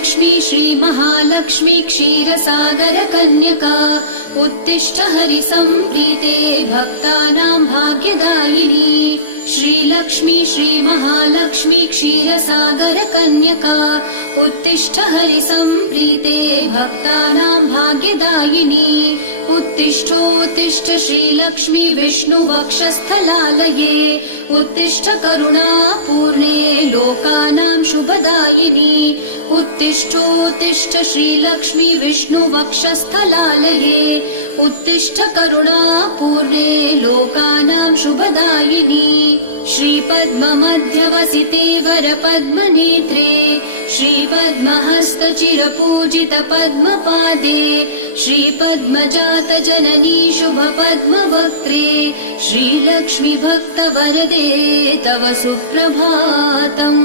श्रीलक्ष्मी श्रीमहालक्ष्मी क्षीरसागरकन्यका उत्तिष्ठ हरिसम्प्रीते भक्तानां भाग्यदायिनी। श्रीलक्ष्मी श्रीमहालक्ष्मी क्षीरसागरकन्यका उत्तिष्ठ हरिसम्प्रीते भक्तानां भाग्यदायिनी। उत्तिष्ठोत्तिष्ठ श्रीलक्ष्मी विष्णुवक्षस्थलालये उत्तिष्ठ करुणापूर्णे लोकानां शुभदायिनी। उत्तिष्ठोत्तिष्ठ श्रीलक्ष्मी विष्णुवक्षस्थलालये उत्तिष्ठ करुणापूर्णे लोकानां शुभदायिनी। श्रीपद्ममध्यवसिते वरपद्मनेत्रे श्रीपद्महस्तचिरपूजित पद्मपादे श्रीपद्मजातजननी शुभपद्मवक्त्रे श्रीलक्ष्मी भक्तवरदे तव सुप्रभातम्।